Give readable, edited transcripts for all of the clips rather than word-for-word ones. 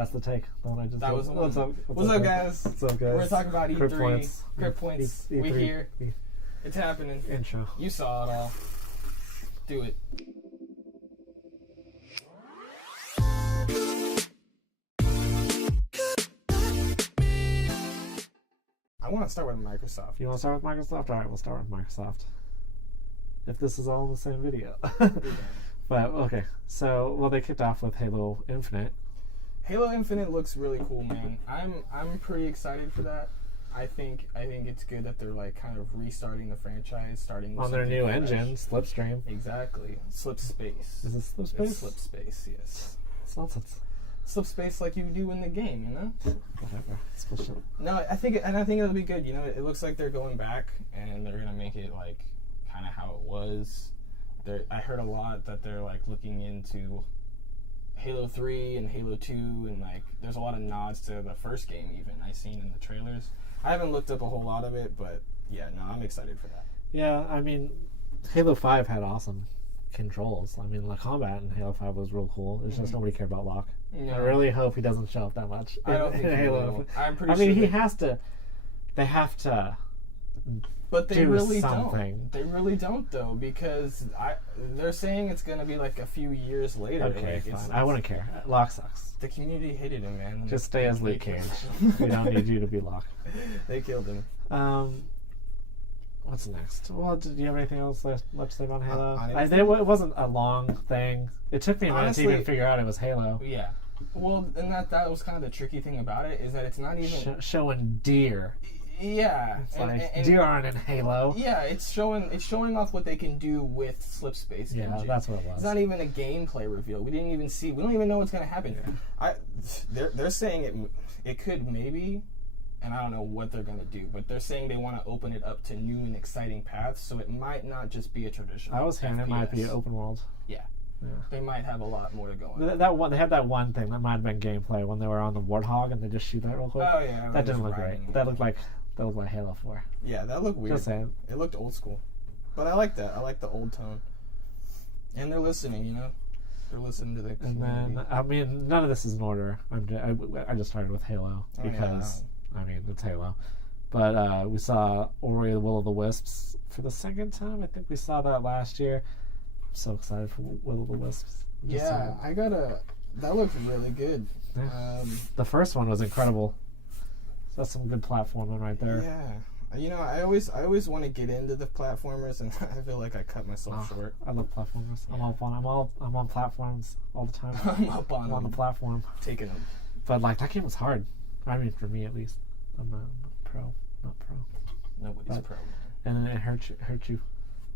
That's the take. The one I just That did. was the one. What's up? What's up, guys? What's up, guys? We're talking about E3. Points. Crypt points. E3. We here. It's happening. Intro. You saw it all. Do it. I want to start with Microsoft. You want to start with Microsoft? All right, we'll start with Microsoft. If this is all in the same video. But, okay. So, well, they kicked off with Halo Infinite. Halo Infinite looks really cool, man. I'm pretty excited for that. I think it's good that they're like kind of restarting the franchise, starting with on their new fresh. engine, Slipstream. Exactly. Slipspace. Is it Slipspace? It's Slipspace, yes. It's nonsense. Slipspace like you do in the game, you know? Whatever. It's bullshit. No, I think it'll be good. You know, it looks like they're going back and they're gonna make it like kind of how it was. I heard a lot that they're like looking into Halo 3 and Halo 2, and like there's a lot of nods to the first game even I seen in the trailers. I haven't looked up a whole lot of it, but yeah, no, I'm excited for that. Yeah, I mean, Halo 5 had awesome controls. I mean, the combat in Halo 5 was real cool. It's just nobody cared about Locke. Yeah. I really hope he doesn't show up that much. I don't think he will. I'm pretty sure. I mean, sure he has to. They have to. But they do really something. don't. They really don't, though, because they're saying it's going to be like a few years later. Okay, like, fine. I wouldn't care. Locke sucks. The community hated him, man. Just stay as Luke Cage. We don't need you to be Locke. They killed him. What's next? Well, do you have anything else left to say about Halo? It wasn't a long thing. It took me a minute to even figure out it was Halo. Yeah. Well, and that was kind of the tricky thing about it, is that it's not even... showing deer. Yeah. It's like, deer aren't in Halo. Yeah, it's showing off what they can do with Slipspace. Yeah, engine. That's what it was. It's not even a gameplay reveal. We don't even know what's going to happen. Yeah. They're saying it could maybe, and I don't know what they're going to do, but they're saying they want to open it up to new and exciting paths, so it might not just be a traditional I was hearing FPS. It might be open world. Yeah. Yeah. They might have a lot more to go on. They had that one thing that might have been gameplay when they were on the Warthog and they just shoot that real quick. Oh yeah, that didn't look great. That looked like Halo 4. Yeah, that looked weird. Just saying. It looked old school, but I like that. I like the old tone. And they're listening, you know. They're listening to the community. And then I mean, none of this is in order. I just started with Halo because I mean it's Halo. But we saw Ori the Will of the Wisps for the second time. I think we saw that last year. I'm so excited for Will of the Wisps. That looked really good. Yeah. The first one was incredible. So that's some good platforming right there. Yeah. You know, I always want to get into the platformers, and I feel like I cut myself short. I love platformers. Yeah. I'm on platforms all the time. I'm on the platform. Taking them. But like that game was hard. I mean, for me at least. I'm not pro. Nobody's pro. And then it hurt you.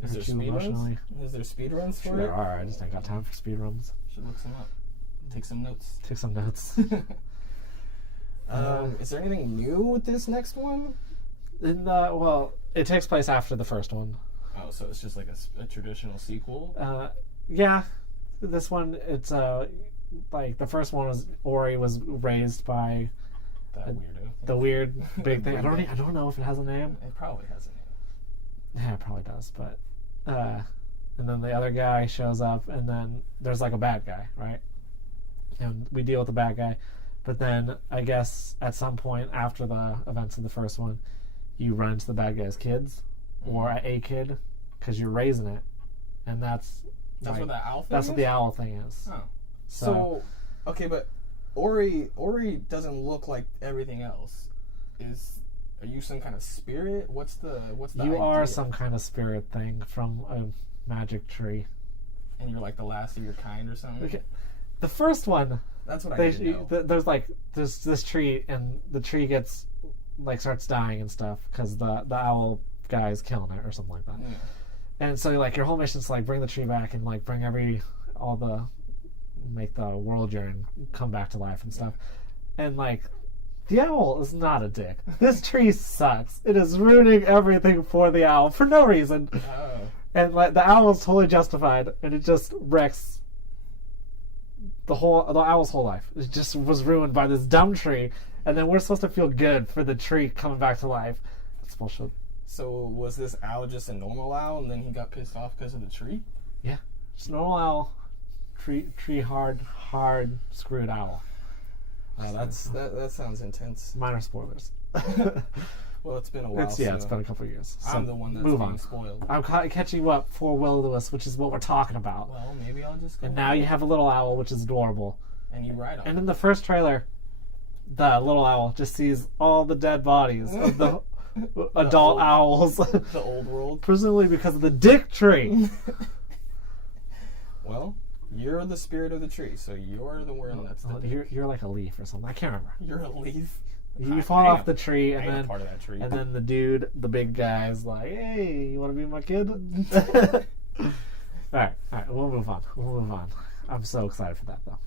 Is there speedruns? Is there speedruns for it? There are. I just ain't got time for speedruns. Should look some up. Take some notes. Is there anything new with this next one? Well, it takes place after the first one. Oh, so it's just like a traditional sequel? Yeah. This one, it's like the first one was Ori was raised by that weirdo. The weird big thing. I don't know if it has a name. It probably has a name. Yeah, it probably does, but and then the other guy shows up, and then there's like a bad guy, right? And we deal with the bad guy, but then I guess at some point after the events of the first one, you run into the bad guy's kids or a kid because you're raising it, and that's like, what the owl thing That's is? what the owl thing is. Oh, so okay, but Ori doesn't look like everything else. Are you some kind of spirit? What's the You idea? are some kind of spirit thing from a magic tree. And you're like the last of your kind or something? Okay. The first one, that's what I need to know. There's this tree, and the tree gets starts dying and stuff because the owl guy is killing it or something like that. Yeah. And so like your whole mission is to like bring the tree back and like make the world you're in come back to life and stuff. And like the owl is not a dick. This tree sucks. It is ruining everything for the owl for no reason. Oh. And like the owl is totally justified, and it just wrecks the owl's whole life. It just was ruined by this dumb tree, and then we're supposed to feel good for the tree coming back to life. That's bullshit. So was this owl just a normal owl, and then he got pissed off because of the tree? Yeah, just normal owl. Tree hard screwed owl. That sounds intense. Minor spoilers. Well, it's been a while. It's been a couple of years. So I'm the one that's being spoiled. I'm catching you up for Will-O-the-Wisp, which is what we're talking about. Well, maybe I'll just go. And now you have a little owl, which is adorable. And you ride on And it. in the first trailer, the little owl just sees all the dead bodies of the adult owls. The old world. Presumably because of the dick tree. Well, you're the spirit of the tree, so you're the one that's the dick. You're like a leaf or something. I can't remember. You're a leaf. You fall off the tree, and then part of that tree. And then the dude, the big guy, is like, "Hey, you want to be my kid?" all right, we'll move on. I'm so excited for that, though.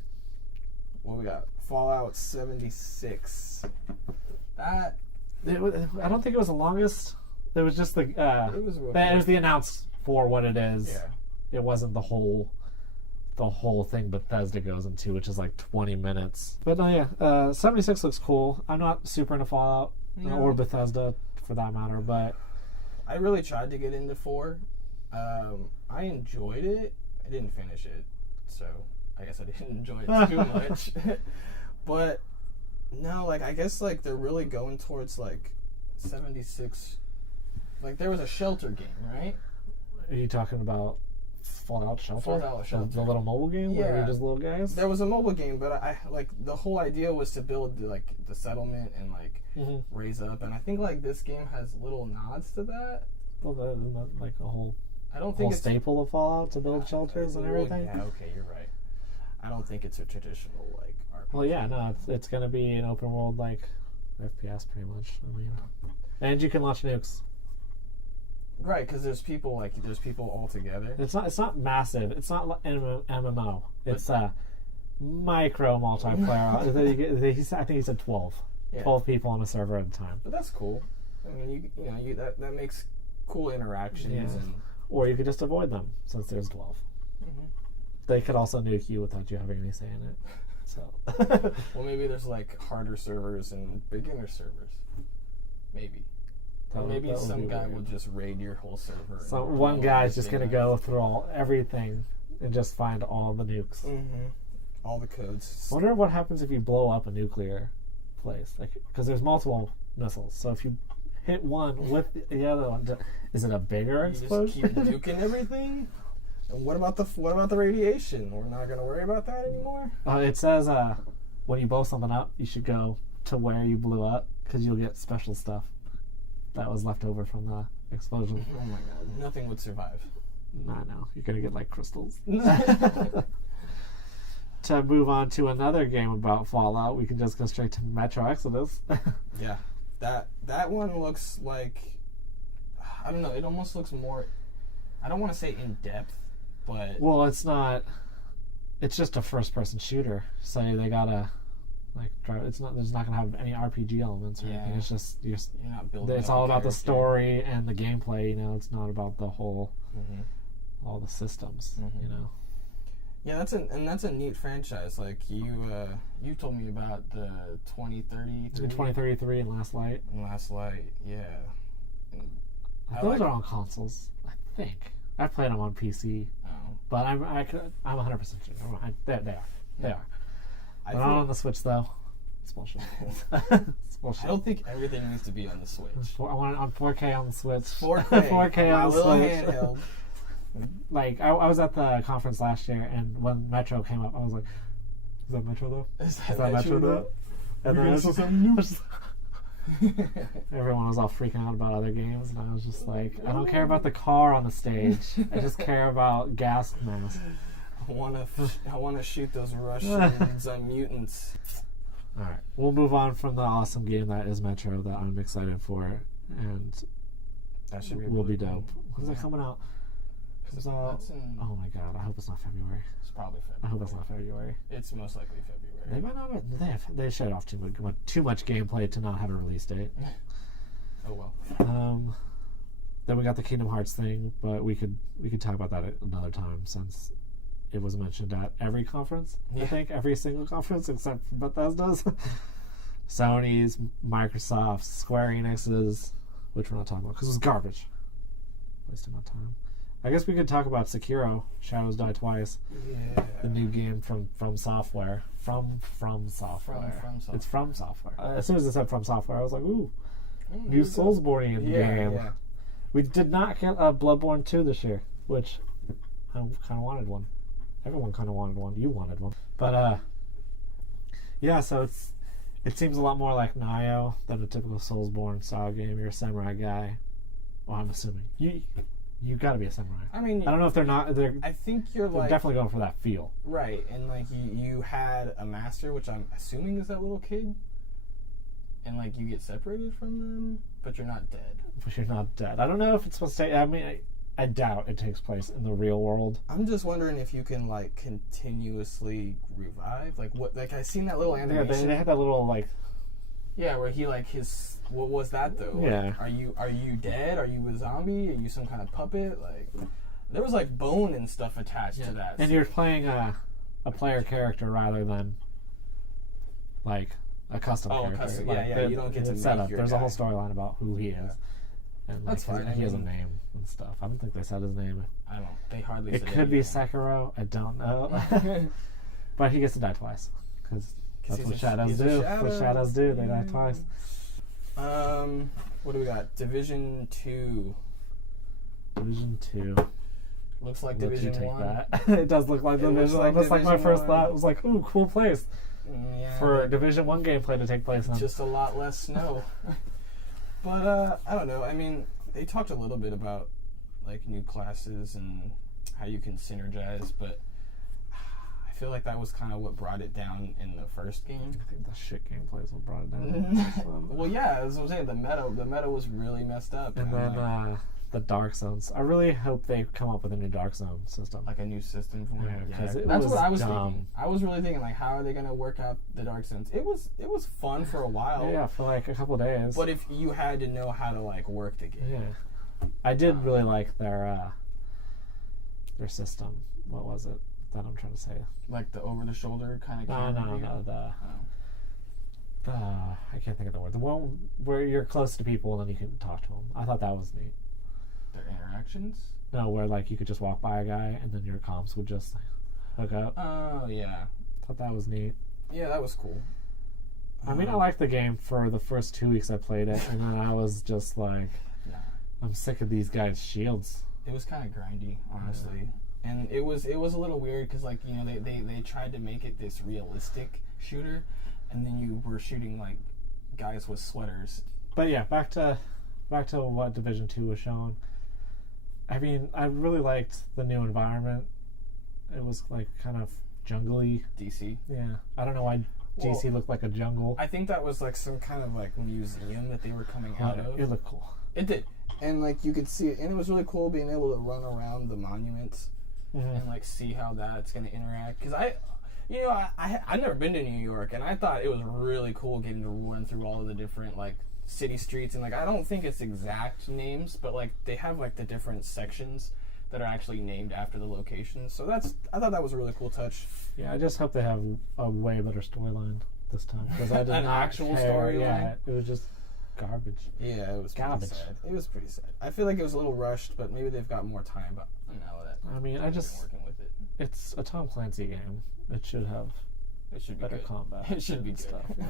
What we got? Fallout 76. I don't think it was the longest. It was just the. It was the announce for what it is. Yeah. It wasn't the whole thing Bethesda goes into, which is like 20 minutes. But no, yeah, 76 looks cool. I'm not super into Fallout or Bethesda for that matter, but I really tried to get into 4. I enjoyed it. I didn't finish it, so I guess I didn't enjoy it too much. But no, like I guess like they're really going towards like 76. Like there was a Shelter game, right? Are you talking about Fallout Shelter? Fallout Shelter. The little mobile game where you're just little guys? There was a mobile game, but I like the whole idea was to build like the settlement and like raise up, and I think like this game has little nods to that. Well, isn't that like a whole it's staple of Fallout to build shelters and everything? Yeah, okay, you're right. I don't think it's a traditional like RPG. Well, yeah, no, it's going to be an open world like FPS pretty much. I mean, and you can launch nukes. Right, because there's people all together. It's not massive. It's not like MMO. It's micro multiplayer. I think he said 12. Yeah. 12 people on a server at a time. But that's cool. I mean, that makes cool interactions. Yeah. And or you could just avoid them since there's 12. Mm-hmm. They could also nuke you without you having any say in it. So. Well, maybe there's like harder servers and beginner servers. Maybe. Or maybe some guy will just raid your whole server. So one guy's just going to go through everything and just find all the nukes. Mm-hmm. All the codes. I wonder what happens if you blow up a nuclear place. Because there's multiple missiles. So if you hit one with the other one, is it a bigger explosion? Just keep nuking everything? And what about the radiation? We're not going to worry about that anymore? It says when you blow something up, you should go to where you blew up because you'll get special stuff that was left over from the explosion. Oh my god. Nothing would survive. No. You're going to get like crystals. To move on to another game about Fallout, we can just go straight to Metro Exodus. Yeah. That one looks like, I don't know, it almost looks more, I don't want to say in depth, but... Well, it's not, it's just a first person shooter. So they gotta like drive, there's not gonna have any RPG elements or anything. It's just you're not building. It's all about the story and the gameplay. It's not about the whole all the systems. Yeah, that's a neat franchise. Like you told me about the 2033 and Last Light. Yeah. Those are on consoles, I think. I've played them on PC, but I'm 100% sure. They are. But not on the Switch though. It's bullshit. It's bullshit. I don't think everything needs to be on the Switch. I want it on 4K on the Switch. 4K on the Switch. Handheld. Like I was at the conference last year, and when Metro came up, I was like, "Is that Metro though? Is that Metro though?" And then everyone was all freaking out about other games, and I was just like, "I don't care about the car on the stage. I just care about gas masks." I want to shoot those Russians on mutants. All right, we'll move on from the awesome game that is Metro that I'm excited for, and that should be will be dope. When's that coming out? Oh my god! I hope it's not February. It's probably February. I hope it's not February. It's most likely February. They might not. They showed off too much gameplay to not have a release date. Oh well. Then we got the Kingdom Hearts thing, but we could talk about that another time since it was mentioned at every conference. Yeah. I think every single conference except for Bethesda's, Sony's, Microsoft's, Square Enix's, which we're not talking about because it was garbage. Wasting my time. I guess we could talk about Sekiro, Shadows Die Twice. Yeah. The new game from Software from Software. From Software. It's from Software. As soon as it said from Software, I was like, ooh, new Yeah. Soulsborne game. Yeah. We did not get a Bloodborne 2 this year, which I kind of wanted one. Everyone kind of wanted one. You wanted one. But, yeah, so it seems a lot more like Nioh than a typical Soulsborne style game. You're a samurai guy. Well, I'm assuming. You gotta be a samurai. I mean, I don't know if they're not. I think you're They're like definitely going for that feel. right, and like you had a master, which I'm assuming is that little kid, and like you get separated from them, but you're not dead. But you're not dead. I don't know if it's supposed to. I mean, I doubt it takes place in the real world. I'm just wondering if you can like continuously revive. Like what? Like I seen that little animation. Yeah, they had that little like. Yeah, where he like his. What was that though? Yeah. Like, are you dead? Are you a zombie? Are you some kind of puppet? Like there was like bone and stuff attached to that. And you're playing a player character rather than like a custom character. Custom. Like, Yeah. You don't get to it's make set up. your There's a guy. whole storyline about who he is. And like, That's fine. he has a name and stuff. I don't think they said his name. I don't. They hardly. It said could be anything. Sekiro. I don't know. But he gets to die twice because that's he's what a- shadows he's a do. shadow. What shadows do. They die twice. What do we got? Division 2. Division 2. Looks like Let you Division take 1. that. It does look like It looks Division. like That's like my Division first 1. thought. It was like, ooh, cool place Yeah, for Division 1 gameplay to take place in. just a lot less snow. But I don't know. I mean, they talked a little bit about like new classes and how you can synergize, but I feel like that was kind of what brought it down in the first game. I think the shit gameplay is what brought it down. Well, yeah, as I was saying, the meta was really messed up. And I'm then like, the Dark Zones. I really hope they come up with a new Dark Zone system. like a new system for it. Yeah, 'cause it that's was what I was dumb. thinking. I was really thinking like, how are they gonna work out the Dark Zones? It was fun for a while. Yeah, for like a couple days. But if you had to know how to like work the game, yeah, I did really like their system. What was it that I'm trying to say? like the over the shoulder kind of. No. I can't think of the word. The one where you're close to people and then you can talk to them. I thought that was neat. Their interactions. No, where like you could just walk by a guy and then your comms would just hook up. Oh yeah, Thought that was neat. yeah, that was cool. I mean, I liked the game for the first 2 weeks I played it, and then I was just like, Nah. I'm sick of these guys' shields. It was kind of grindy, honestly, and it was a little weird because like they tried to make it this realistic shooter, and then you were shooting like guys with sweaters. But yeah, back to what Division 2 was showing. I mean, I really liked the new environment. It was like kind of jungly. DC. Yeah, I don't know why DC looked like a jungle. I think that was like some kind of like museum that they were coming out of. It looked cool. It did, and like you could see it, and it was really cool being able to run around the monuments and like see how that's gonna interact. Because I've never been to New York, and I thought it was really cool getting to run through all of the different like city streets, and like I don't think it's exact names, but like they have like the different sections that are actually named after the locations. So I thought that was a really cool touch. Yeah, I just hope they have a way better storyline this time because I did An not actual care. storyline? Yeah, it was just garbage. Yeah, it was Garbage. pretty sad. It was pretty sad. I feel like it was a little rushed, but maybe they've got more time. But now that I mean, they've been working with it, it's a Tom Clancy game. It should have it should be better good. combat. It should be and good. stuff. Yeah.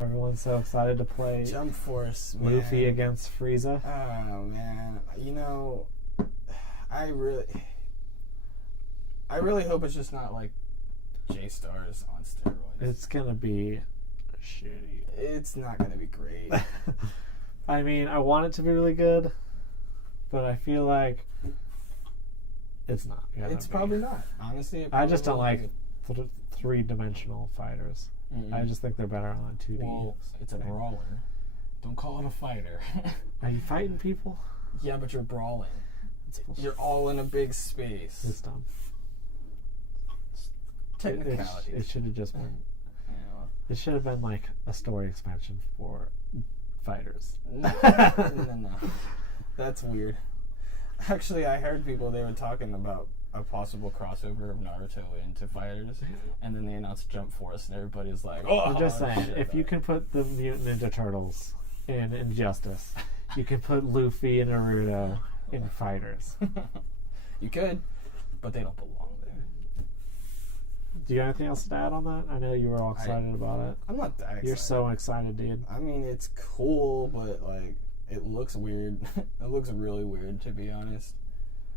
Everyone's so excited to play Jump Force, man. Luffy against Frieza. Oh man, I really hope it's just not like J-Stars on steroids. It's gonna be shitty. It's not gonna be great. I mean, I want it to be really good, but I feel like it's not. It's probably not. Honestly, it I just don't probably like three-dimensional fighters. won't be. I just think they're better on 2D. Well, it's a brawler. Don't call it a fighter. Are you fighting people? Yeah, but you're brawling. It's bullshit. You're all in a big space. It's dumb. Technicalities. It should have just been. It should have been like a story expansion for fighters. No. That's weird. Actually, I heard people, they were talking about a possible crossover of Naruto into fighters, and then they announced Jump Force, and everybody's like, "Oh!" I'm just saying, shit. if you can put the Mutant Ninja Turtles in Injustice, you can put Luffy and Naruto in fighters. You could, but they don't belong there. Do you have anything else to add on that? I know you were all excited about it. I'm not that excited. You're so excited, dude. I mean, it's cool, but like it looks weird. It looks really weird, to be honest.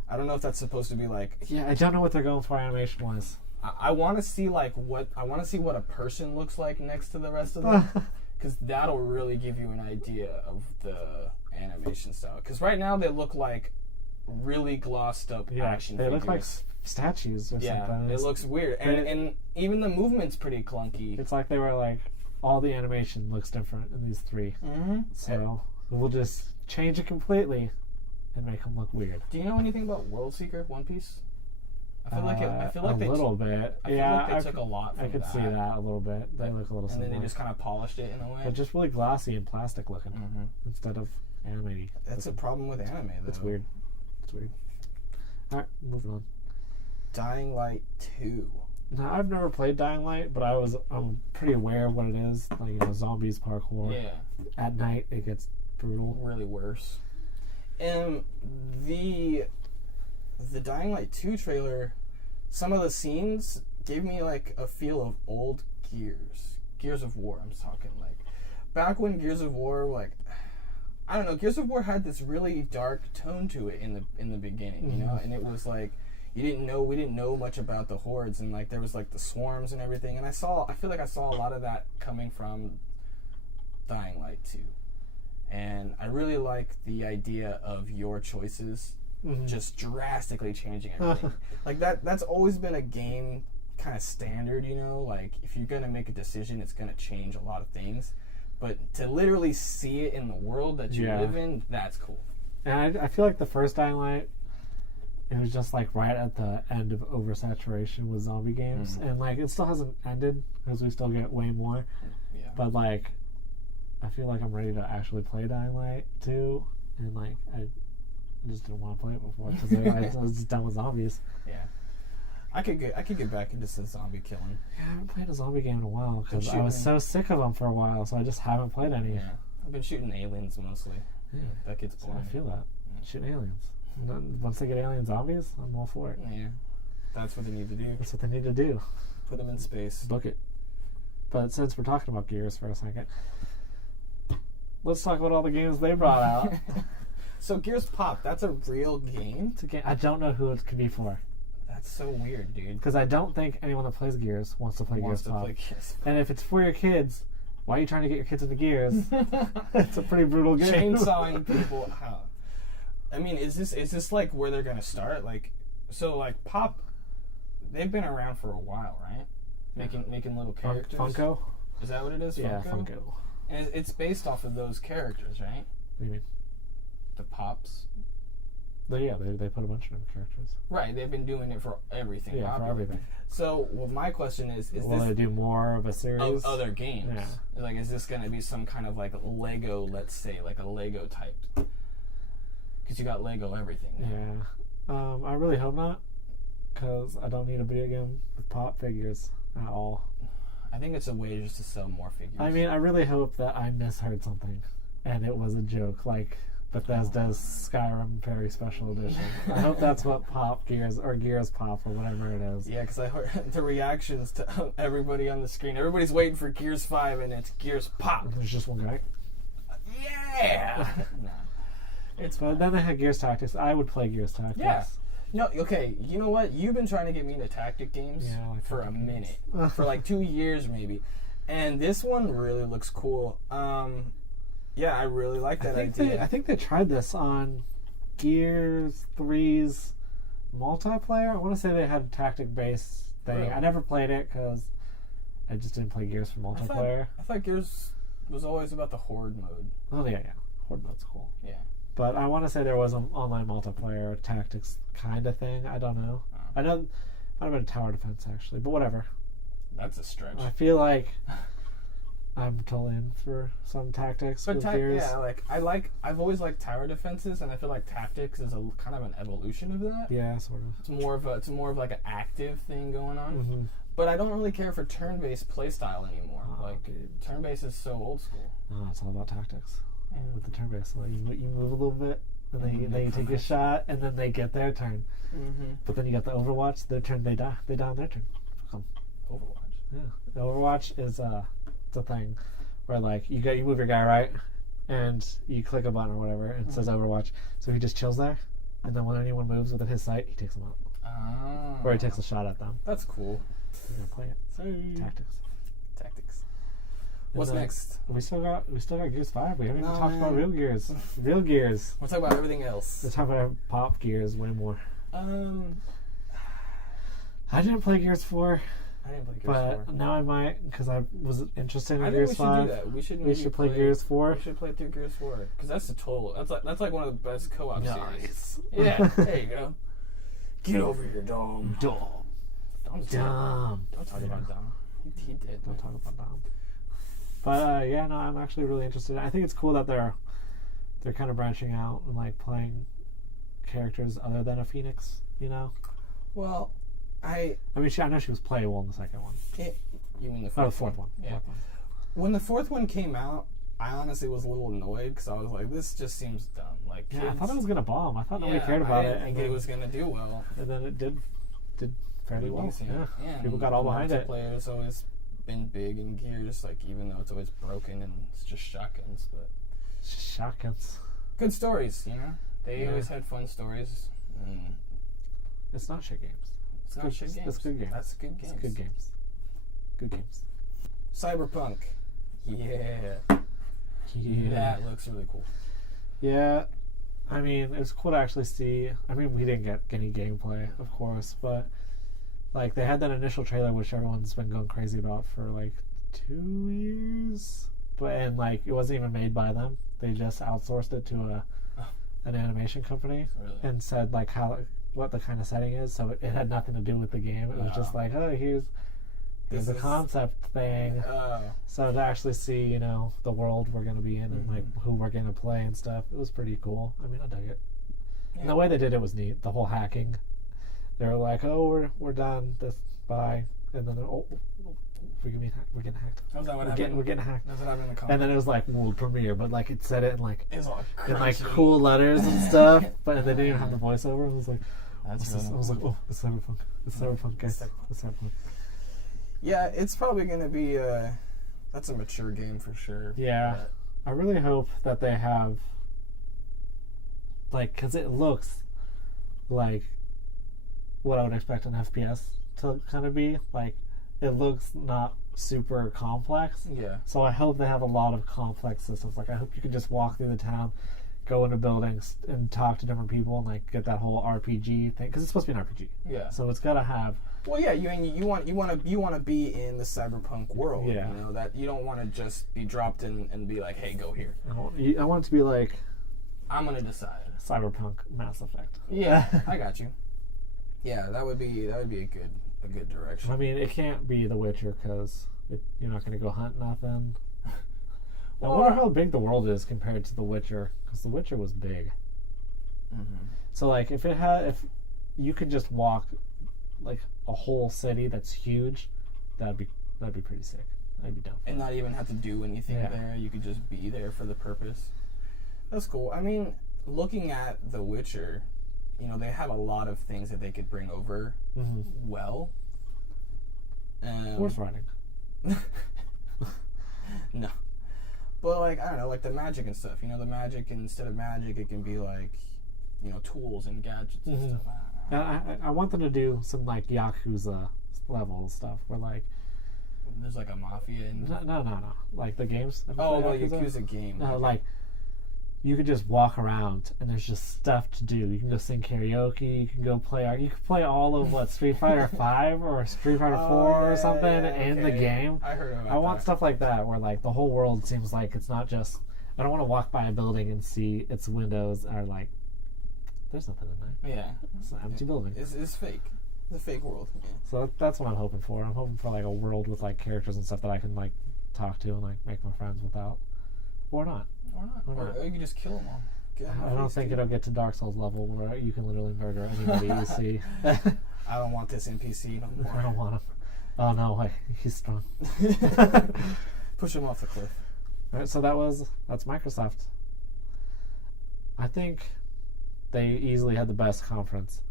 I don't know if that's supposed to be like. Yeah, I don't know what they're going for animation wise. I want to see like what a person looks like next to the rest of them, because that'll really give you an idea of the animation style. Because right now they look like really glossed up action figures. They look like statues or something. It looks weird, and even the movement's pretty clunky. It's like they were like all the animation looks different in these three. Mm-hmm. So we'll just change it completely and make them look weird. Do you know anything about World Seeker One Piece? I feel like a little bit. I feel like they took a lot from I could see that a little bit. They look a little similar. And then they just kind of polished it in a way. But just really glossy and plastic looking instead of animated. That's a problem with anime, though. It's weird. All right, moving on. Dying Light 2. Now, I've never played Dying Light, but I'm pretty aware of what it is. Like, zombies, parkour. Yeah. At night, it gets brutal. Really worse. And the Dying Light 2 trailer, some of the scenes gave me like a feel of old Gears of War. I'm talking like back when Gears of War, like, I don't know, Gears of War had this really dark tone to it in the beginning, you know, and it was like we didn't know much about the hordes, and like there was like the swarms and everything, and I feel like I saw a lot of that coming from Dying Light 2. And I really like the idea of your choices just drastically changing everything. Like that's always been a game kind of standard, you know, like if you're going to make a decision, it's going to change a lot of things. But to literally see it in the world that you live in, that's cool. And I feel like the first Dying Light, it was just like right at the end of oversaturation with zombie games. And like it still hasn't ended because we still get way more. Yeah. But like I feel like I'm ready to actually play Dying Light 2, and like I just didn't want to play it before because I was just done with zombies. Yeah, I could get back into some zombie killing. Yeah, I haven't played a zombie game in a while because I was so sick of them for a while, so I just haven't played any. Yeah, I've been shooting aliens mostly. Yeah, that gets boring. So I feel that shooting aliens. And then once they get alien zombies, I'm all for it. Yeah, that's what they need to do. That's what they need to do. Put them in space. Book it. But since we're talking about Gears for a second, let's talk about all the games they brought out. So Gears Pop, that's a real game? It's a game. I don't know who it could be for. That's so weird, dude. Because I don't think anyone that plays Gears wants to play Gears Pop. And if it's for your kids, why are you trying to get your kids into Gears? It's a pretty brutal game. Chainsawing people. How? I mean, is this like where they're gonna start? Like, so like Pop, they've been around for a while, right? Making little characters. Funko? Is that what it is? Funko? Yeah, Funko. And it's based off of those characters, right? What do you mean? The Pops. They put a bunch of different characters. Right, they've been doing it for everything. Yeah, for everything. So, well, my question is will they do more of a series of other games? Yeah. Like, is this going to be some kind of like Lego? Let's say like a Lego type, because you got Lego everything now. Yeah, I really hope not, because I don't need a video game with Pop figures at all. I think it's a way just to sell more figures. I mean, I really hope that I misheard something, and it was a joke, like Bethesda's Skyrim Very Special Edition. I hope that's what Pop Gears, or Gears Pop, or whatever it is. Yeah, because I heard the reactions to everybody on the screen. Everybody's waiting for Gears 5, and it's Gears Pop. And there's just one guy. Yeah! No. But then they had Gears Tactics. I would play Gears Tactics. Yeah. No, okay, you know what? You've been trying to get me into tactic games for a minute. For like 2 years, maybe. And this one really looks cool. Yeah, I really like that idea. I think they tried this on Gears 3's multiplayer. I want to say they had a tactic-based thing. Really? I never played it because I just didn't play Gears for multiplayer. I thought Gears was always about the Horde mode. Oh, yeah. Horde mode's cool. Yeah. But I want to say there was an online multiplayer tactics kind of thing. I don't know. I know it might have been tower defense, actually. But whatever. That's a stretch. I feel like I'm totally in for some tactics with Gears. Yeah, I've always liked tower defenses, and I feel like tactics is a kind of an evolution of that. Yeah, sort of. It's more of like an active thing going on. Mm-hmm. But I don't really care for turn-based playstyle anymore. Turn-based is so old school. No, it's all about tactics. Yeah. With the turn-based, so you move a little bit, and then you take a shot, and then they get their turn. Mm-hmm. But then you got the Overwatch. Their turn, they die. They die on their turn. Overwatch. Yeah, Overwatch is it's a thing where like you move your guy right, and you click a button or whatever, and it says Overwatch. So he just chills there, and then when anyone moves within his sight, he takes them out, or he takes a shot at them. That's cool. You're gonna play it. Tactics. What's next? We still got Gears 5. We haven't even talked about man. real Gears. Real Gears. We'll talk about everything else. Let's talk about Pop Gears way more. I I didn't play Gears 4. didn't play Gears But 4. now I might, because I was interested in I Gears think we 5. should do that. We should play Gears 4. We should play through Gears 4 because that's the total. That's like one of the best co-op series. Nice. Yeah, there you go. Get over your dome. Dumb. Don't talk about Dom. He did. Don't talk about Dom. But yeah, no, I'm actually really interested. I think it's cool that they're kind of branching out and like playing characters other than a Phoenix. You know. Well, I mean, I know she was playable in the second one. You mean the Oh, fourth the fourth one. Yeah. Fourth one. When the fourth one came out, I honestly was a little annoyed because I was like, "This just seems dumb." Like, Yeah, I thought it was gonna bomb. I thought nobody yeah, cared about I it. didn't think it was gonna do well. And then it did fairly well. Decent. Yeah. People got all behind it. Multiplayer's always been big in Gears, like even though it's always broken and it's just shotguns, but Shotguns. good stories, you know. They Yeah. always had fun stories. And It's not shit games. it's not shit games. It's good games. That's good games. It's good games. Good games. Cyberpunk. Yeah. That looks really cool. Yeah. I mean, it was cool to actually see. I mean, we didn't get any gameplay, of course, but like they had that initial trailer, which everyone's been going crazy about for like 2 years, and like it wasn't even made by them. They just outsourced it to an animation company Really? and said like what the kind of setting is. So it had nothing to do with the game. It was just like, oh, here's the concept thing. So to actually see, you know, the world we're gonna be in and like who we're gonna play and stuff, it was pretty cool. I mean, I dug it. Yeah. And the way they did it was neat. The whole hacking. They were like, oh, we're done. This bye, and then we're getting hacked. How's that what We're happened? getting hacked. That's what happened in the And then it was like world premiere, but like it said it in like it's all cool letters and stuff. But they didn't even have the voiceover. I was like, That's I was like, oh, it's cyberpunk. It's cyberpunk, guys. It's cyberpunk. Yeah, it's probably gonna be that's a mature game for sure. Yeah, but I really hope that they have like, because it looks like what I would expect an FPS to kind of be. Like, it looks not super complex. yeah. So I hope they have a lot of complex systems. Like, I hope you can just walk through the town, go into buildings, and talk to different people, and like get that whole RPG thing. Because it's supposed to be an RPG. Yeah. So it's gotta have. Well, yeah. You want to be in the cyberpunk world. Yeah. You know that you don't want to just be dropped in and be like, hey, go here. I want it to be like I'm gonna decide. Cyberpunk Mass Effect. Yeah, I got you. Yeah, that would be a good direction. I mean, it can't be The Witcher because you're not going to go hunt nothing. I wonder how big the world is compared to The Witcher, because The Witcher was big. Mm-hmm. So like, if you could just walk like a whole city that's huge, that'd be pretty sick. I'd be down for And that. not even have to do anything Yeah. there. You could just be there for the purpose. That's cool. I mean, looking at The Witcher, you know, they have a lot of things that they could bring over well. Horse riding. No. But, like, I don't know, like the magic and stuff. You know, the magic, instead of magic, it can be like, you know, tools and gadgets and stuff. I don't know. I want them to do some like Yakuza level stuff where like There's like a mafia and... no like the games. Have you Oh, played well, Yakuza game. No, like you could just walk around and there's just stuff to do. You can go sing karaoke. You can go play. You can play all of what Street Fighter 5 or Street Fighter 4 or something in the game. I heard about I want stuff like that where like the whole world seems like it's not just. I don't want to walk by a building and see its windows are like. There's nothing in there. Yeah. It's an empty building. It's fake. It's a fake world. Yeah. So that's what I'm hoping for. I'm hoping for like a world with like characters and stuff that I can like talk to and like make my friends without, or not. Or you can just kill them all. I don't think it'll get to Dark Souls level where you can literally murder anybody you see. I don't want this NPC no more. I don't want him. Oh no, he's strong. Push him off the cliff. All right, so that's Microsoft. I think they easily had the best conference.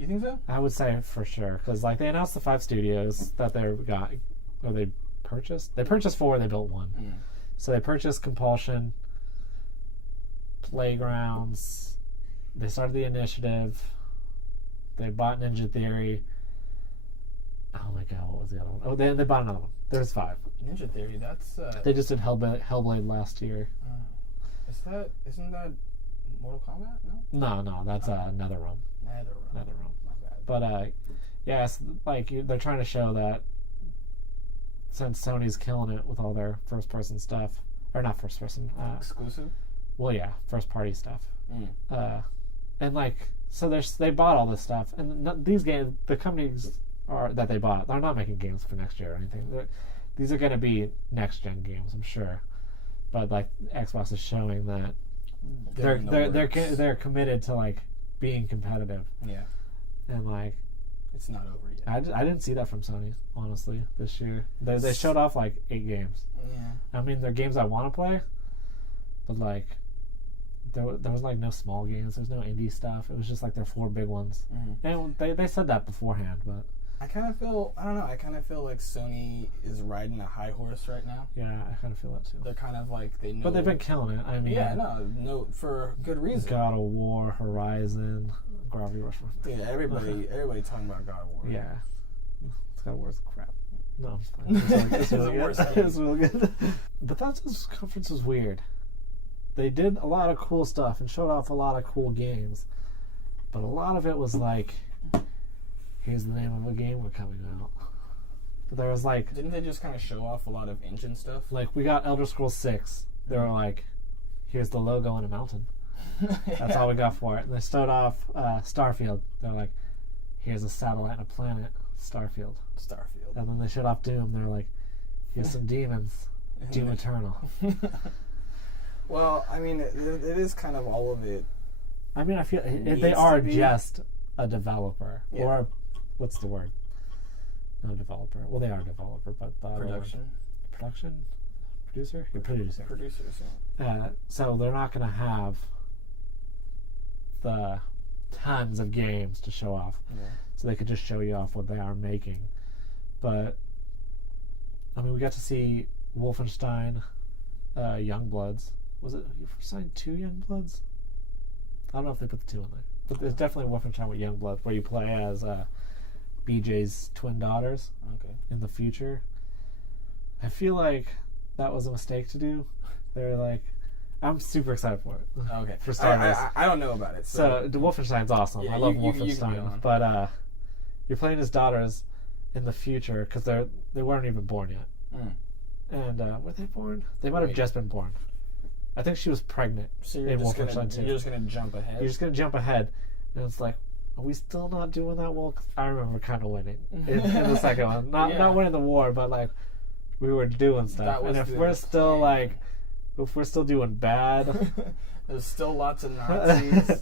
You think so? I would say for sure, because like they announced the 5 studios that they got, or they purchased. They purchased 4, they built 1. Mm. So they purchased Compulsion, Playgrounds. They started the Initiative. They bought Ninja Theory. Oh my god, what was the other one? Oh, they bought another one. There's 5. Ninja Theory. That's. They just did Hellblade last year. Isn't that Mortal Kombat? No. No, that's NetherRealm. NetherRealm. My bad. But yeah, it's like they're trying to show that since Sony's killing it with all their first-person stuff, or not first-person, Exclusive. well, yeah, first-party stuff. Mm. And like, so they bought all this stuff, and these games, the companies that they bought, they're not making games for next year or anything. These are going to be next-gen games, I'm sure. But like, Xbox is showing that they're committed to like being competitive. Yeah. And like, it's not over yet. I didn't see that from Sony, honestly, this year. They showed off like 8 games. Yeah. I mean, they're games I want to play, but like, there was like no small games. There's no indie stuff. It was just like their 4 big ones. Mm. And they said that beforehand, but I kind of feel like Sony is riding a high horse right now. yeah, I kind of feel that too. They're kind of like they know. But they've been killing it. I mean, yeah, no, for good reason. God of War, Horizon, Gravity Rush. Yeah, everybody talking about God of War. Yeah, God of War's crap. No, I'm just fine. It's really good. It's really good. Bethesda's conference was weird. They did a lot of cool stuff and showed off a lot of cool games, but a lot of it was like, here's the name of a game we're coming out. But there was like, didn't they just kind of show off a lot of engine stuff? Like, we got Elder Scrolls 6. They were like, here's the logo in a mountain. That's all we got for it. And they showed off Starfield. They're like, here's a satellite and a planet, Starfield. And then they showed off Doom. They're like, here's some demons, Doom Eternal. Well, I mean, it is kind of all of it. I mean, I feel they are just a developer. Yeah. Or, what's the word? Not a developer. Well, they are a developer, but the Production? Producer? You're producer. Producers, yeah. So they're not going to have the tons of games to show off. Yeah. So they could just show you off what they are making. But, I mean, we got to see Wolfenstein Youngbloods. Was it Wolfenstein 2 Youngbloods? I don't know if they put the 2 in there. But there's definitely Wolfenstein with Youngblood, where you play as BJ's twin daughters in the future. I feel like that was a mistake to do. They're like, I'm super excited for it. Okay. For starters. I don't know about it. So the Wolfenstein's awesome. Yeah, I love you Wolfenstein. But you're playing his daughters in the future because they weren't even born yet. Mm. And were they born? They might have just been born. I think she was pregnant. So you're in just Wolfenstein 2. You're just gonna jump ahead. You're just gonna jump ahead, and it's like, are we still not doing that well? 'Cause I remember kind of winning in the second one. Not winning the war, but like we were doing stuff. And if we're still like, if we're still doing bad, there's still lots of Nazis.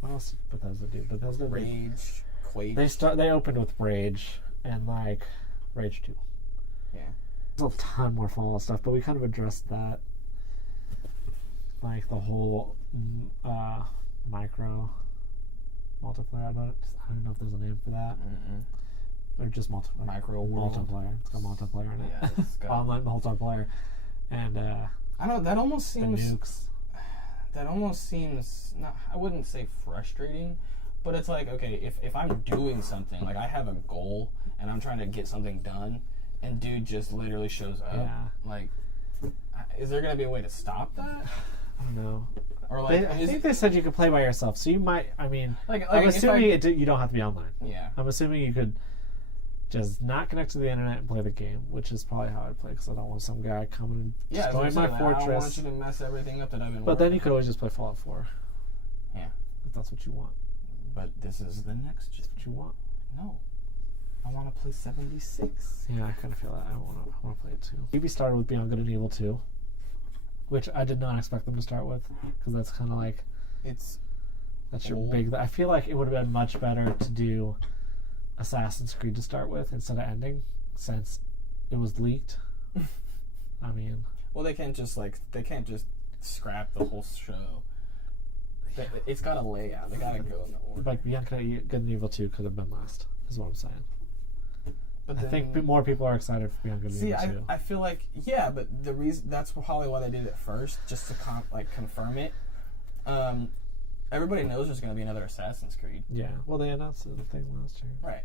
What else did Bethesda do? Bethesda Rage, Quake. They opened with Rage and like Rage 2. Yeah. There's a ton more Fallout stuff, but we kind of addressed that. Like the whole micro multiplayer. I don't know if there's a name for that. Or just multiplayer. Micro world. Multiplayer. It's got multiplayer in it. Yeah, it's got Online multiplayer. And I don't. That almost seems. The nukes. That almost seems. Not, I wouldn't say frustrating, but it's like, okay, if I'm doing something, like I have a goal and I'm trying to get something done, and dude just literally shows up. Yeah. Like, is there gonna be a way to stop that? I don't know. Or like, I think they said you could play by yourself, so you might. I mean, I'm if assuming you don't have to be online. Yeah. I'm assuming you could just not connect to the internet and play the game, which is probably how I'd play, because I don't want some guy coming and destroying my fortress. I don't want you to mess everything up that I've been. But then you could always just play Fallout 4. Yeah. If that's what you want. But this is the next. That's what you want. No. I want to play 76. Yeah, I kind of feel that. I want to play it too. Maybe started with Beyond Good and Evil 2, which I did not expect them to start with, because that's kind of like that's your big. I feel like it would have been much better to do Assassin's Creed to start with instead of ending, since it was leaked. I mean, well, they can't just scrap the whole show. It's got a layout. They gotta go in the order. Like Beyond Good and Evil 2 could have been last. Is what I'm saying. But I think more people are excited for Beyond Good and Evil 2. I feel like but the reason that's probably why they did it first, just to confirm it. Everybody knows there's going to be another Assassin's Creed. Yeah. Well, they announced the thing last year. Right.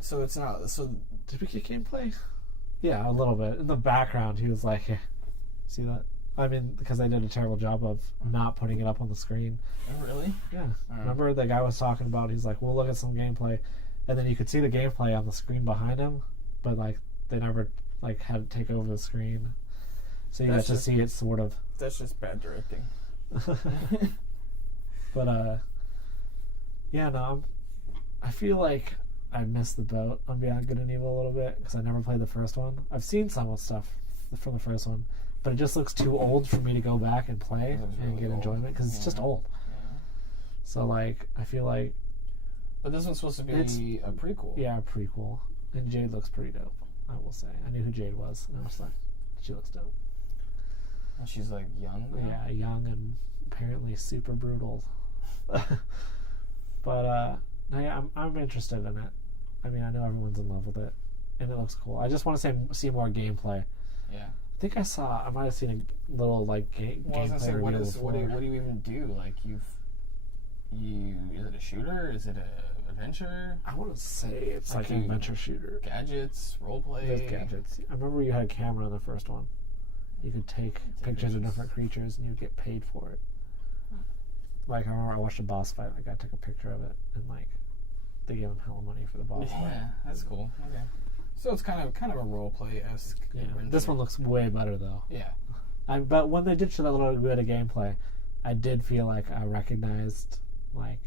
So it's not. So did we get gameplay? Yeah, a little bit. In the background, he was like, hey, "See that?" I mean, because they did a terrible job of not putting it up on the screen. Oh, really? Yeah. Remember the guy was talking about? He's like, "We'll look at some gameplay," and then you could see the gameplay on the screen behind him, but like they never like had it take over the screen, so you got to see it sort of. That's just bad directing. But yeah, no, I feel like I missed the boat on Beyond Good and Evil a little bit because I never played the first one. I've seen some of the stuff from the first one, but it just looks too old for me to go back and play and get enjoyment because it's just old. Yeah. So like, I feel like. But this one's supposed to be a prequel. Yeah, a prequel, and Jade looks pretty dope. I will say, I knew who Jade was, and I was like, she looks dope. And she's like young. Yeah, young and apparently super brutal. But no, yeah, I'm interested in it. I mean, I know everyone's in love with it, and it looks cool. I just want to see more gameplay. Yeah. I think I might have seen a little like gameplay. I was gonna say, what do you even do? Like is it a shooter? Is it a adventure? I want to say it's like an adventure shooter. Gadgets, roleplay. There's gadgets. I remember you had a camera in the first one. You could take pictures of different creatures, and you'd get paid for it. Like, I remember I watched a boss fight. Like, I took a picture of it, and like, they gave him hella money for the boss fight. Yeah, that's cool. Okay, so it's kind of a role play esque. Yeah, this one looks way better though. Yeah, but when they did show that little bit of gameplay, I did feel like I recognized like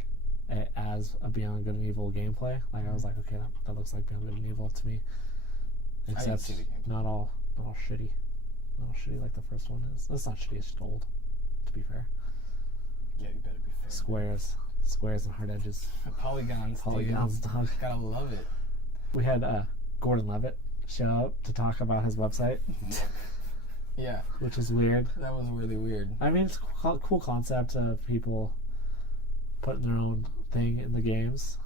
it as a Beyond Good and Evil gameplay. Like, I was like, okay, that looks like Beyond Good and Evil to me. Except not all shitty. Not all shitty like the first one is. It's not shitty. It's just old. To be fair. Yeah, you better be fair. Squares and hard edges. Polygons, dog. Gotta love it. We had Gordon Levitt show up to talk about his website. Yeah. Which is weird. That was really weird. I mean, it's a cool concept of people putting their own thing in the games.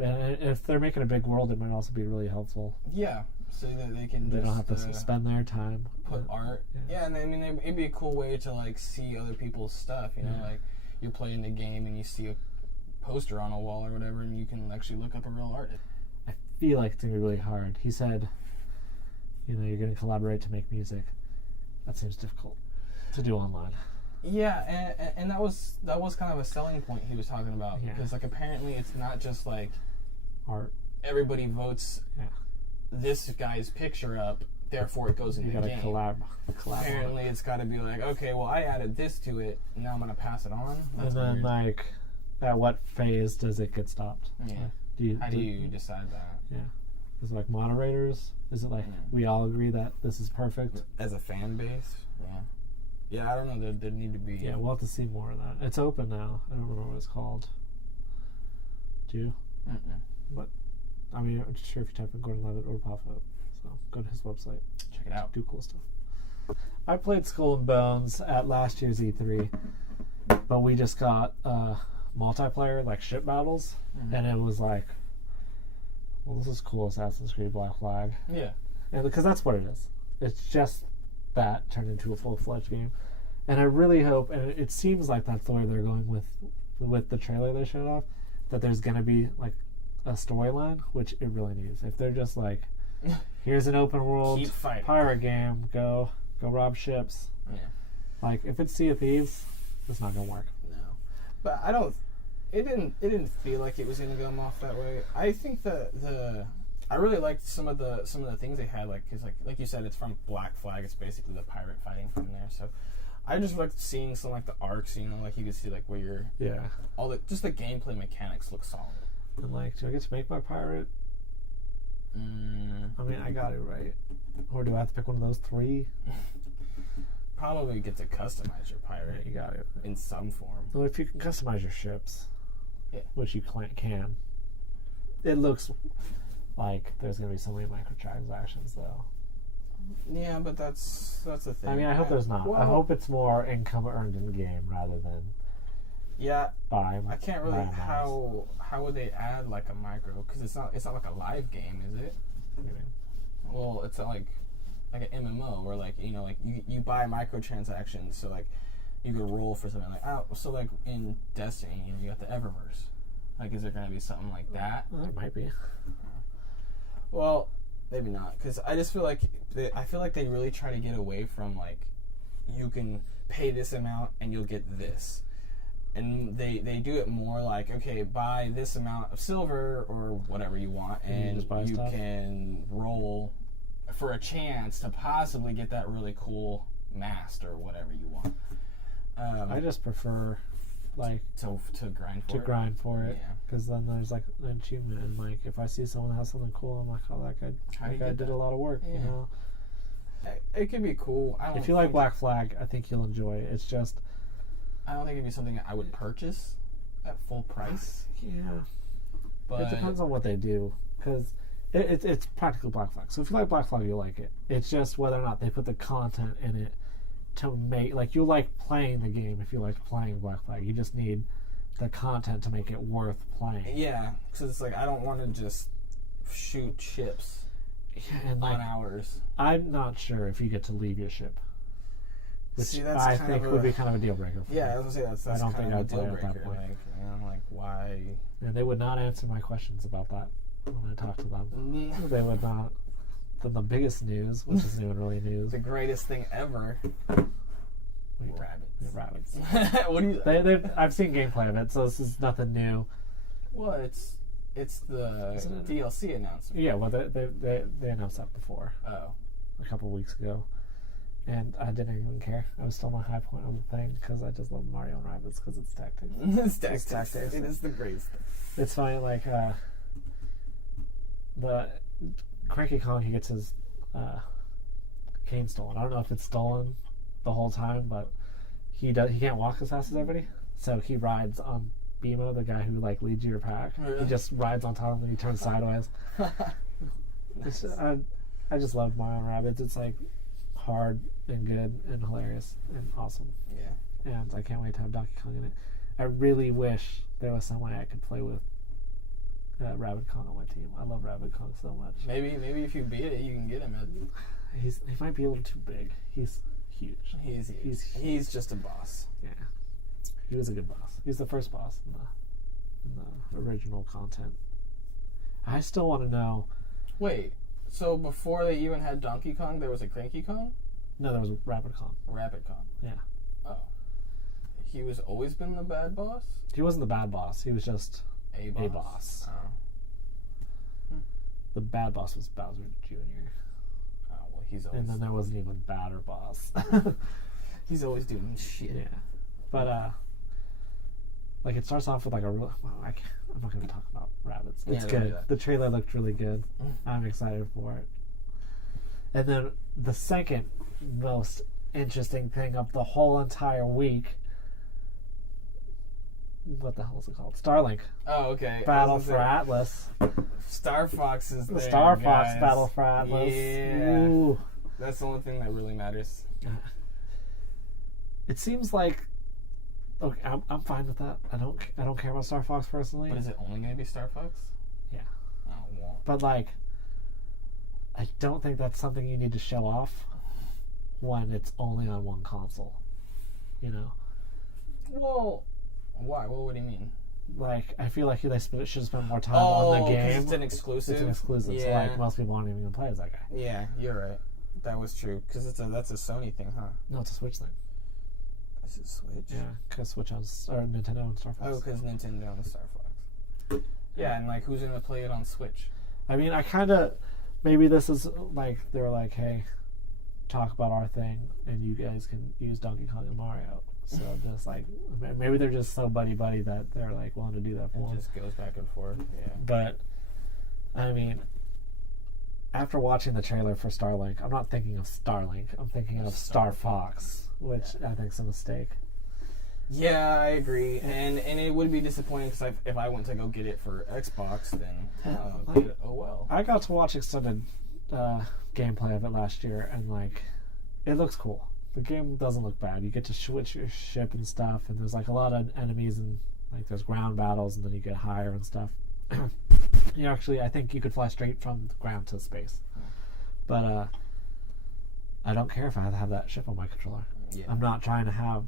And if they're making a big world, it might also be really helpful. Yeah. So that they can. They don't have to spend their time. Put art. Yeah, and I mean, it'd be a cool way to like see other people's stuff. You know, like you're playing the game and you see a poster on a wall or whatever, and you can actually look up a real artist. I feel like it's gonna be really hard. He said, you know, you're gonna collaborate to make music. That seems difficult to do online. Yeah, and that was kind of a selling point he was talking about because like apparently it's not just like art. Everybody votes this guy's picture up, therefore it goes in the game. Collab apparently it's got to be like, okay, well I added this to it, now I'm gonna pass it on. That's and then weird. Like, at what phase does it get stopped? Yeah. Like, How do you decide that? Yeah. Is it like moderators? Is it like we all agree that this is perfect? As a fan base? Yeah. Yeah, I don't know. There need to be... Yeah, we'll have to see more of that. It's open now. I don't remember what it's called. Do you? Mm-mm. But, I mean, I'm sure if you type in Gordon Levitt, it'll pop up. So, go to his website. Check it out. Do cool stuff. I played Skull and Bones at last year's E3, but we just got multiplayer, like ship battles, and it was like, well, this is cool Assassin's Creed Black Flag. Yeah. And because that's what it is. It's just that turned into a full-fledged game. And I really hope, and it seems like that's the way they're going with the trailer they showed off, that there's going to be like a storyline, which it really needs. If they're just like, here's an open world pirate game, go rob ships. Yeah. Like, if it's Sea of Thieves, it's not going to work. No. But I don't... It didn't feel like it was going to come off that way. I think I really liked some of the things they had, like, because like you said, it's from Black Flag. It's basically the pirate fighting from there. So I just liked seeing some like the arcs. You know, like you could see like where you're. Yeah. Just the gameplay mechanics look solid. And like, do I get to make my pirate? I mean, I got it right. Or do I have to pick one of those three? Probably get to customize your pirate. Yeah, you got it in some form. Well, if you can customize your ships, which you can, it looks like there's going to be so many microtransactions, though. Yeah, but that's the thing. I mean, I hope there's not. Well, I hope it's more income earned in game rather than Yeah, by. I can't really. by miles. How would they add like a micro? Because it's not like a live game, is it? Well, it's not like an MMO where like you buy microtransactions, so like you could roll for something like so like in Destiny, you got the Eververse. Like, is there gonna be something like that? There might be. Well, maybe not, because I just feel like they really try to get away from like you can pay this amount and you'll get this, and they do it more like, okay, buy this amount of silver or whatever you want, and you can roll for a chance to possibly get that really cool mast or whatever you want. I just prefer like to grind for it, Yeah. because then there's like an achievement, and like if I see someone that has something cool, I'm like, oh, that guy did a lot of work. Yeah. You know, it could be cool. if you like Black Flag, I think you'll enjoy it. It's just, I don't think it'd be something that I would purchase at full price. Yeah, but it depends on what they do, because it's practically Black Flag. So if you like Black Flag, you'll like it. It's just whether or not they put the content in it to make, like, you like playing the game if you like playing Black Flag. You just need the content to make it worth playing. Yeah, because it's like I don't want to just shoot ships and like, on hours. I'm not sure if you get to leave your ship, which See, that's I think would be kind of a deal breaker for me. I was gonna say that's I don't kind think of I'd a deal play it at that breaker. point. Like why? And they would not answer my questions about that when I talked to them. They would not. Then the biggest news, which isn't even really news. The greatest thing ever. Rabbits. What do you? I've seen gameplay of it, so this is nothing new. Well, it's the DLC announcement. Yeah, well, they announced that before. Oh. A couple weeks ago, and I didn't even care. I was still my high point on the thing because I just love Mario and Rabbids because it's tactics. It's tactics. It is the greatest thing. It's funny, like the Cranky Kong, he gets his cane stolen. I don't know if it's stolen the whole time, but he can't walk as fast as everybody, so he rides on Bimo, the guy who like leads your pack. Really? He just rides on top of him and he turns sideways. Nice. I just love Mario and Rabbids. It's like hard and good and hilarious and awesome. Yeah. And I can't wait to have Donkey Kong in it. I really wish there was some way I could play with Rabbid Kong on my team. I love Rabbid Kong so much. Maybe if you beat it, you can get him. He might be a little too big. He's huge. He's just a boss. Yeah. He was a good boss. He's the first boss in the original content. I still want to know. Wait, so before they even had Donkey Kong, there was a Cranky Kong? No, there was Rabbid Kong. Rabbid Kong. Yeah. Oh. He was always been the bad boss? He wasn't the bad boss. He was just a boss. Oh. The bad boss was Bowser Jr. Oh, well, he's always... And then there wasn't even a badder boss. He's always doing shit. Yeah. But, like, it starts off with, like, a real... Well, I'm not going to talk about rabbits. It's good. The trailer looked really good. I'm excited for it. And then the second most interesting thing of the whole entire week... What the hell is it called? Starlink. Oh, okay. Battle for Atlas. Star Fox is there, Star Fox guys. Battle for Atlas. Yeah. Ooh. That's the only thing that really matters. It seems like, okay, I'm fine with that. I don't care about Star Fox personally. But is it only going to be Star Fox? Yeah. Oh, well. But like, I don't think that's something you need to show off when it's only on one console. You know? Well, why? What would he mean? Like, I feel like they should spend more time on the game. It's an exclusive. It's an exclusive. Yeah. So like, most people aren't even gonna play as that guy. Yeah, you're right. That was true. Because that's a Sony thing, huh? No, it's a Switch thing. Is it Switch? Yeah, because Switch has Nintendo and Star Fox. Oh, because Nintendo and Star Fox. Yeah, and like, who's gonna play it on Switch? I mean, I kind of maybe this is like they're like, hey, talk about our thing, and you guys can use Donkey Kong and Mario. So just like maybe they're just so buddy that they're like willing to do that for them. It just goes back and forth. Yeah. But I mean, after watching the trailer for Starlink, I'm not thinking of Starlink. I'm thinking of Star Fox, which I think is a mistake. Yeah, I agree, and it would be disappointing because if I went to go get it for Xbox, then get it. Oh well. I got to watch extended gameplay of it last year, and like, it looks cool. The game doesn't look bad. You get to switch your ship and stuff, and there's like a lot of enemies, and like there's ground battles, and then you get higher and stuff. You actually, I think you could fly straight from the ground to space, but I don't care if I have to have that ship on my controller. Yeah. I'm not trying to have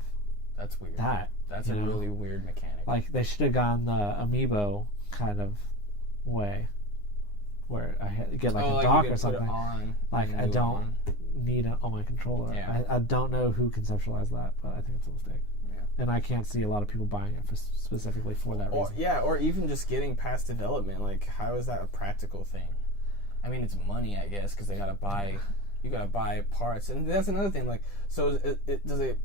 That's weird. that. That's a really weird mechanic. Like, they should have gone the amiibo kind of way, where I get like a dock or something. Like, I don't need it on my controller. Yeah. I don't know who conceptualized that, but I think it's a mistake. Yeah. And I can't see a lot of people buying it specifically for that reason. Or even just getting past development. Like, how is that a practical thing? I mean, it's money, I guess, because they gotta buy. You gotta buy parts, and that's another thing. Like, so does it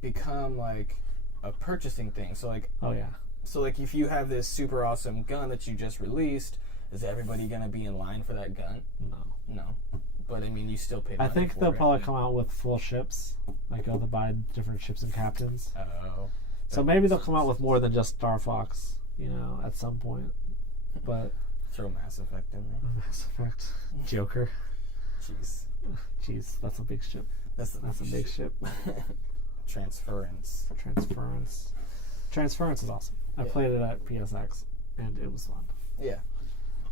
become like a purchasing thing? So like, oh yeah. So like, if you have this super awesome gun that you just released, is everybody gonna be in line for that gun? No. But I mean, you still pay money. I think they'll probably come out with full ships, like they'll buy different ships and captains. Oh. So maybe they'll come out with more than just Star Fox, at some point. But throw Mass Effect in there. Mass Effect, Joker. Jeez, that's a big ship. That's a big ship. Transference is awesome. I played it at PSX, and it was fun. Yeah,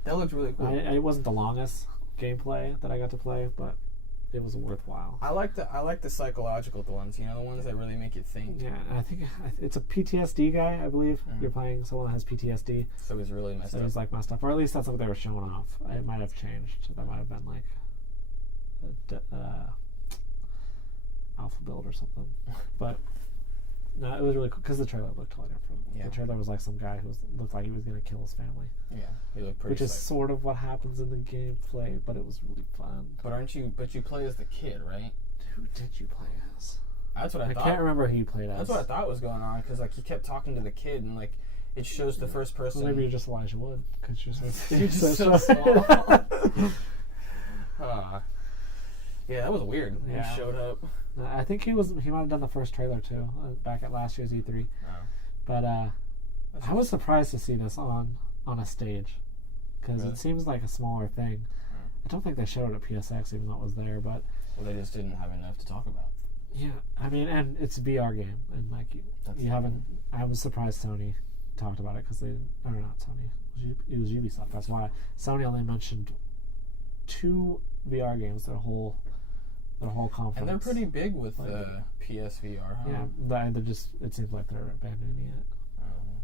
that looked really cool. It wasn't the longest gameplay that I got to play, but it was worthwhile. I like the psychological ones. The ones that really make you think. Yeah, and I think it's a PTSD guy. I believe you're playing someone that has PTSD. So he's really messed up. So he's like messed up, or at least that's what they were showing off. It might have changed. That might have been like alpha build or something. But no, it was really cool because the trailer looked totally different. Yeah. The trailer was like some guy who looked like he was going to kill his family. Yeah, he looked pretty. Which is sort of what happens in the gameplay, but it was really fun. But you play as the kid, right? Who did you play as? That's what I thought. I can't remember who you played as. That's what I thought was going on, because like he kept talking to the kid, and like it shows the first person. Well, maybe you're just Elijah Wood because you're just so small. Yeah, that was weird. Yeah. He showed up. I think he might have done the first trailer too, back at last year's E3. Oh. But I was surprised to see this on a stage, because it seems like a smaller thing. I don't think they showed it at PSX, even though it was there. But they just didn't have enough to talk about. Yeah, I mean, and it's a VR game, and like you haven't. I was surprised Sony talked about it, because they not Sony. It was Ubisoft. That's why Sony only mentioned 2 VR games their whole conference. And they're pretty big with PSVR, huh? Yeah, they're just. It seems like they're abandoning it,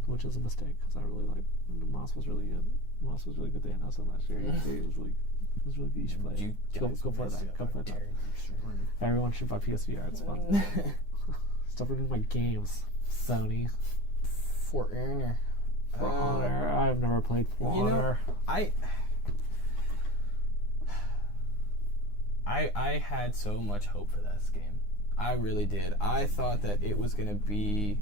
which is a mistake, because I really like. Moss was really good. Moss was really good. They announced it last year. It was really good. You should play it. Go play that. Go play that. Everyone should buy PSVR. It's fun. Stop reading my games, Sony. For Honor. For Honor. I've never played For Honor. I had so much hope for this game. I really did. I thought that it was going to be...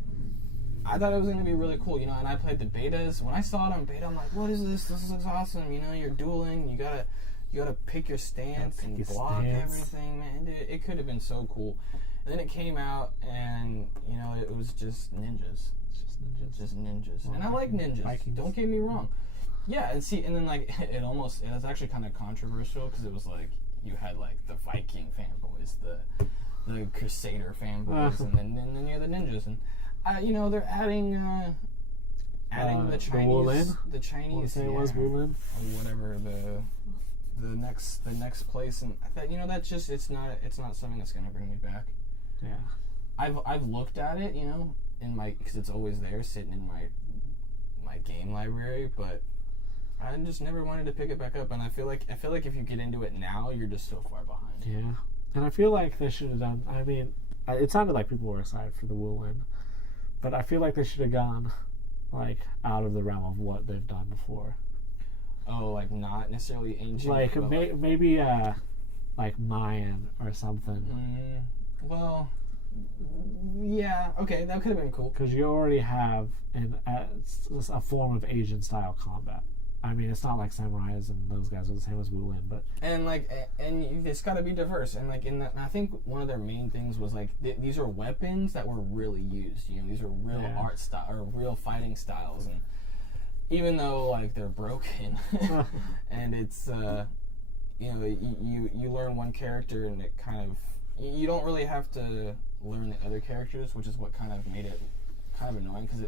I thought it was going to be really cool, and I played the betas. When I saw it on beta, I'm like, what is this? This looks awesome. You're dueling. You gotta pick your stance and block everything, man. It could have been so cool. And then it came out, and, it was just ninjas. Just ninjas. And I like ninjas. Vikings. Don't get me wrong. Yeah, and then, it was actually kind of controversial, because it was like, you had the Viking fanboys, the Crusader fanboys, and then you had the ninjas, and they're adding the Chinese, it was Wulin, or whatever the next place, and that that's just it's not something that's gonna bring me back. Yeah, I've looked at it, because it's always there sitting in my game library, but I just never wanted to pick it back up, and I feel like if you get into it now, you're just so far behind. Yeah, and I feel like they should have done. I mean, it sounded like people were excited for the Wulin, but I feel like they should have gone out of the realm of what they've done before. Oh, not necessarily ancient. Maybe Mayan or something. Well, yeah, okay, that could have been cool. Because you already have a form of Asian style combat. I mean, it's not like samurais and those guys are the same as Wulin, but and it's got to be diverse. And I think one of their main things was these are weapons that were really used. These are real art style or real fighting styles, and even though they're broken, and it's you know, you learn one character and it kind of, you don't really have to learn the other characters, which is what kind of made it kind of annoying, because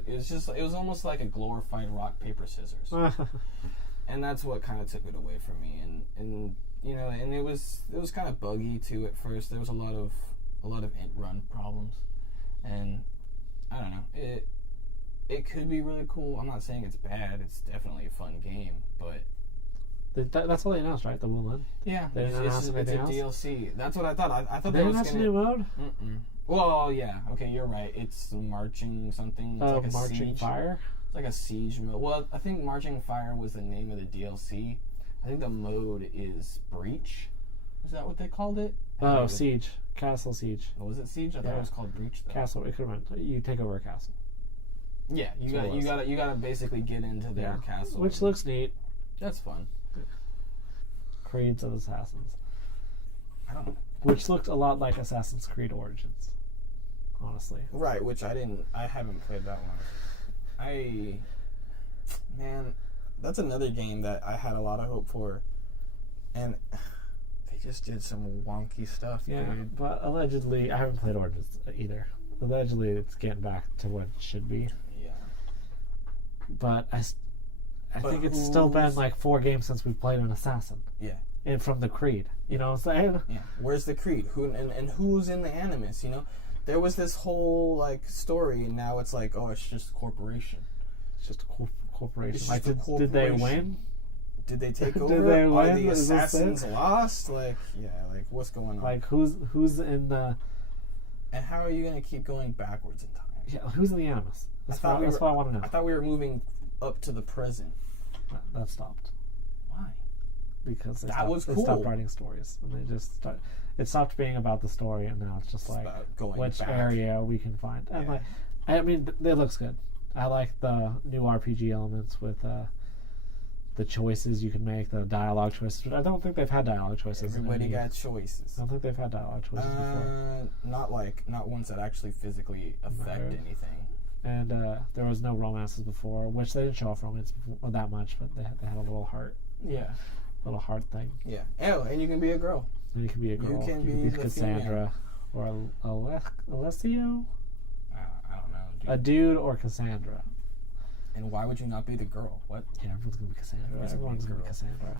it was almost like a glorified rock paper scissors, and that's what kind of took it away from me. And you know, and it was kind of buggy too at first. There was a lot of int run problems, and I don't know, it could be really cool. I'm not saying it's bad. It's definitely a fun game, but that's all they announced, right? The Woodland. yeah, They didn't announce it's a anything else? DLC. That's what I thought. I thought They that was announced a gonna. new mode. Mm-mm. Well, yeah. Okay, you're right. It's marching something. It's like a Marching siege. Fire. It's like a siege mode. Well, I think Marching Fire was the name of the DLC. I think the mode is Breach. Is that what they called it? Oh, Siege. Castle Siege. Was it Siege? I thought it was called Breach though. Castle. It could have been. You take over a castle. Yeah, you gotta basically get into their castle, which looks neat. That's fun. Creeds of Assassins. I don't know. Which looked a lot like Assassin's Creed Origins, honestly. Right, which I haven't played that one. Man, that's another game that I had a lot of hope for, and they just did some wonky stuff. Yeah, dude. but allegedly, I haven't played Origins either. Allegedly, it's getting back to what it should be. Yeah. But I think it's still been like 4 games since we've played an Assassin. Yeah. And from the Creed. You know what I'm saying? Yeah. Where's the Creed? And who's in the Animus, you know? There was this whole, like, story, and now it's like, oh, it's just a corporation. It's just a corporation. It's like, just a did they corporation. win? Did they take Did over? they Are win? the Is this Assassins it? lost? Like, yeah, like, what's going on? Like, who's in the... And how are you going to keep going backwards in time? Yeah, who's in the Animus? That's what I want to know. I thought we were moving up to the present. That stopped. Why? Because they That was they cool. stopped writing stories, and they just it stopped being about the story, and now it's just It's like about going which back. area we can find. And Yeah. like, I mean, it looks good. I like the new RPG elements with the choices you can make, the dialogue choices. But I don't think they've had dialogue choices. Everybody got choices. I don't think they've had dialogue choices before. Not ones that actually physically affect Right. anything. And there was no romances before, which they didn't show off romance before, that much, but they had a little heart thing. Yeah. Oh, and you can be a girl. And you can be a girl. You can be the Cassandra or Alessio. I don't know. Dude. A dude or Cassandra. And why would you not be the girl? What? Yeah, everyone's gonna be Cassandra. Everyone's gonna be Cassandra.